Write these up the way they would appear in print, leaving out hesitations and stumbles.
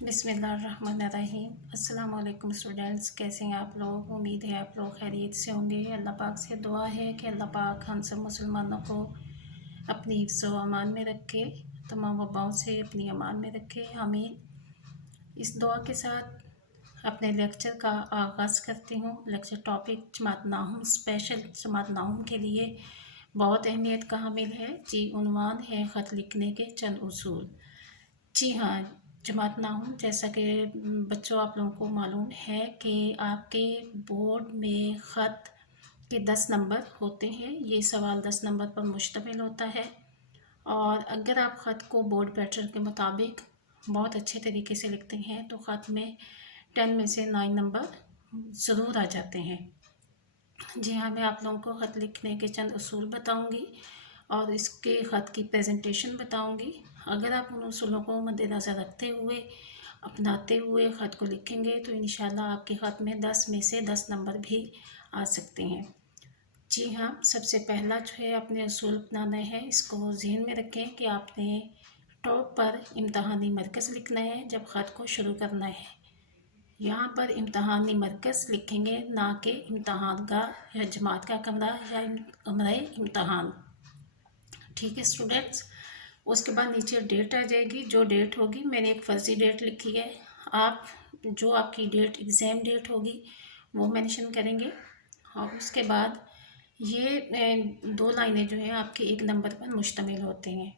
بسم اللہ الرحمن الرحیم۔ السلام علیکم اسٹوڈنٹس، کیسے ہیں آپ لوگ؟ امید ہے آپ لوگ خیریت سے ہوں گے۔ اللہ پاک سے دعا ہے کہ اللہ پاک ہم سب مسلمانوں کو اپنی حفظ و امان میں رکھے، تمام وباؤں سے اپنی امان میں رکھے، آمین۔ اس دعا کے ساتھ اپنے لیکچر کا آغاز کرتی ہوں۔ لیکچر ٹاپک جماعت ناہم، اسپیشل جماعت ناہم کے لیے بہت اہمیت کا حامل ہے۔ عنوان ہے خط لکھنے کے چند اصول۔ جی ہاں، جماعت ناہم، جیسا کہ بچوں آپ لوگوں کو معلوم ہے کہ آپ کے بورڈ میں خط کے 10 نمبر ہوتے ہیں۔ یہ سوال 10 نمبر پر مشتمل ہوتا ہے، اور اگر آپ خط کو بورڈ پیٹرن کے مطابق بہت اچھے طریقے سے لکھتے ہیں تو خط میں 10 میں سے 9 نمبر ضرور آ جاتے ہیں۔ جی ہاں، میں آپ لوگوں کو خط لکھنے کے چند اصول بتاؤں گی اور اس کے خط کی پریزنٹیشن بتاؤں گی۔ اگر آپ ان اصولوں کو مد نظر رکھتے ہوئے اپناتے ہوئے خط کو لکھیں گے تو انشاءاللہ آپ کے خط میں 10 میں سے 10 نمبر بھی آ سکتے ہیں۔ جی ہاں، سب سے پہلا جو ہے اپنے اصول اپنانا ہے۔ اس کو ذہن میں رکھیں کہ آپ نے ٹاپ پر امتحانی مرکز لکھنا ہے جب خط کو شروع کرنا ہے۔ یہاں پر امتحانی مرکز لکھیں گے، نہ کہ امتحان گاہ یا جماعت کا کمرہ یا کمرہ امتحان۔ ٹھیک ہے اسٹوڈنٹس، اس کے بعد نیچے ڈیٹ آ جائے گی۔ جو ڈیٹ ہوگی، میں نے ایک فرضی ڈیٹ لکھی ہے، آپ کی ڈیٹ ایگزام ڈیٹ ہوگی وہ مینشن کریں گے۔ اور اس کے بعد یہ 2 لائنیں جو ہیں آپ کے 1 نمبر پر مشتمل ہوتے ہیں،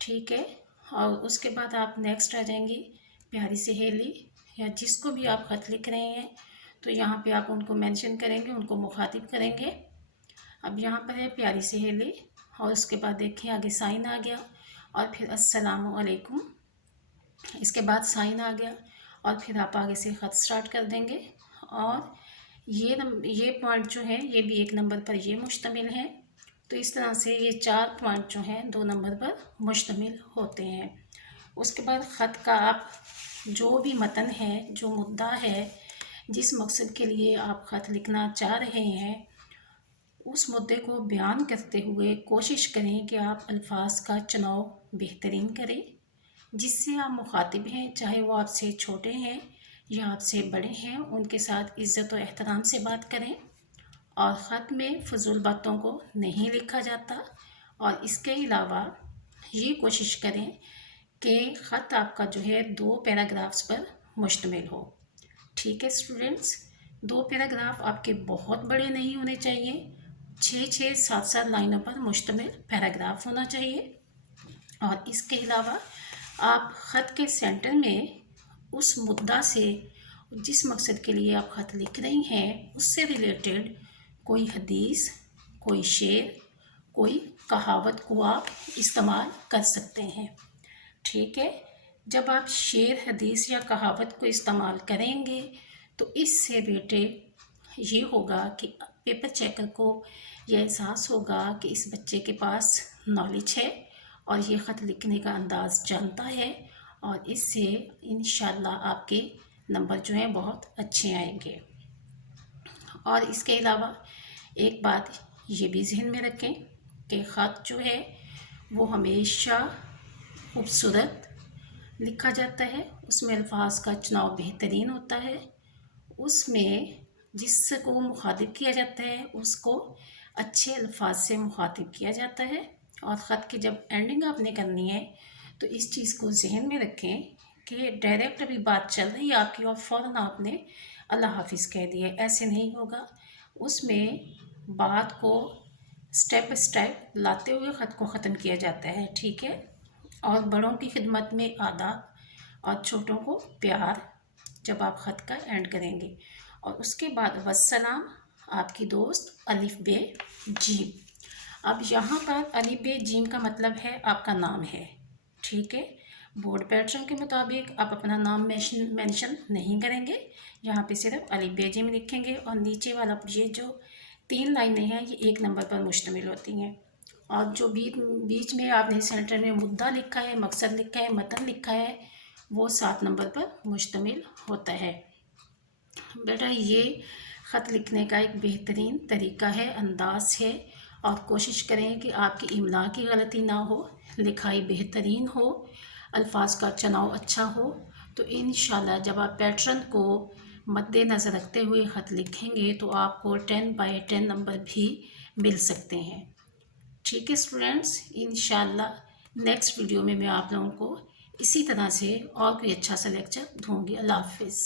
ٹھیک ہے۔ اور اس کے بعد آپ نیکسٹ آ جائیں گی، پیاری سہیلی یا جس کو بھی آپ خط لکھ رہے ہیں تو یہاں پہ آپ ان کو مینشن کریں گے، ان کو مخاطب کریں گے۔ اب یہاں پر ہے پیاری سہیلی، اور اس کے بعد دیکھیں آگے سائن آ گیا، اور پھر السلام علیکم، اس کے بعد سائن آ گیا، اور پھر آپ آگے سے خط سٹارٹ کر دیں گے۔ اور یہ پوائنٹ جو ہے یہ بھی 1 نمبر پر یہ مشتمل ہے، تو اس طرح سے یہ 4 پوائنٹ جو ہیں 2 نمبر پر مشتمل ہوتے ہیں۔ اس کے بعد خط کا آپ جو بھی متن ہے، جو مدعا ہے، جس مقصد کے لیے آپ خط لکھنا چاہ رہے ہیں، اس مدعے کو بیان کرتے ہوئے کوشش کریں کہ آپ الفاظ کا چناؤ بہترین کریں، جس سے آپ مخاطب ہیں، چاہے وہ آپ سے چھوٹے ہیں یا آپ سے بڑے ہیں، ان کے ساتھ عزت و احترام سے بات کریں۔ اور خط میں فضول باتوں کو نہیں لکھا جاتا، اور اس کے علاوہ یہ کوشش کریں کہ خط آپ کا جو ہے 2 پیراگرافز پر مشتمل ہو۔ ٹھیک ہے اسٹوڈنٹس، 2 پیراگراف آپ کے بہت بڑے نہیں ہونے چاہیے، 6 7 لائنوں پر مشتمل پیراگراف ہونا چاہیے۔ اور اس کے علاوہ آپ خط کے سینٹر میں اس مدعا سے، جس مقصد کے لیے آپ خط لکھ رہی ہیں، اس سے ریلیٹڈ کوئی حدیث، کوئی شعر، کوئی کہاوت کو آپ استعمال کر سکتے ہیں، ٹھیک ہے۔ جب آپ شعر، حدیث یا کہاوت کو استعمال کریں گے تو اس سے بیٹے یہ ہوگا کہ پیپر چیکر کو یہ احساس ہوگا کہ اس بچے کے پاس نالج ہے اور یہ خط لکھنے کا انداز جانتا ہے، اور اس سے انشاءاللہ آپ کے نمبر جو ہیں بہت اچھے آئیں گے۔ اور اس کے علاوہ ایک بات یہ بھی ذہن میں رکھیں کہ خط جو ہے وہ ہمیشہ خوبصورت لکھا جاتا ہے، اس میں الفاظ کا چناؤ بہترین ہوتا ہے، اس میں جس کو مخاطب کیا جاتا ہے اس کو اچھے الفاظ سے مخاطب کیا جاتا ہے۔ اور خط کی جب اینڈنگ آپ نے کرنی ہے تو اس چیز کو ذہن میں رکھیں کہ ڈائریکٹ ابھی بات چل رہی ہے آپ کی اور فوراً آپ نے اللہ حافظ کہہ دیا، ایسے نہیں ہوگا۔ اس میں بات کو سٹیپ بائی سٹیپ لاتے ہوئے خط کو ختم کیا جاتا ہے، ٹھیک ہے۔ اور بڑوں کی خدمت میں آداب اور چھوٹوں کو پیار، جب آپ خط کا اینڈ کریں گے۔ اور اس کے بعد والسلام، آپ کی دوست الف ب جیم۔ اب یہاں پر الف ب جیم کا مطلب ہے آپ کا نام ہے، ٹھیک ہے۔ بورڈ پیٹرن کے مطابق آپ اپنا نام مینشن نہیں کریں گے، یہاں پہ صرف الف ب جیم لکھیں گے، اور نیچے والا یہ جو 3 لائنیں ہیں یہ 1 نمبر پر مشتمل ہوتی ہیں۔ اور جو بیچ میں آپ نے سینٹر میں مدعا لکھا ہے، مقصد لکھا ہے، متن لکھا ہے، وہ 7 نمبر پر مشتمل ہوتا ہے۔ بیٹا یہ خط لکھنے کا ایک بہترین طریقہ ہے، انداز ہے، اور کوشش کریں کہ آپ کی املا کی غلطی نہ ہو، لکھائی بہترین ہو، الفاظ کا چناؤ اچھا ہو، تو انشاءاللہ جب آپ پیٹرن کو مد نظر رکھتے ہوئے خط لکھیں گے تو آپ کو 10x10 نمبر بھی مل سکتے ہیں. ٹھیک ہے اسٹوڈینٹس، انشاءاللہ نیکسٹ ویڈیو میں آپ لوگوں کو اسی طرح سے اور کوئی اچھا سا لیکچر دوں گی. اللہ حافظ.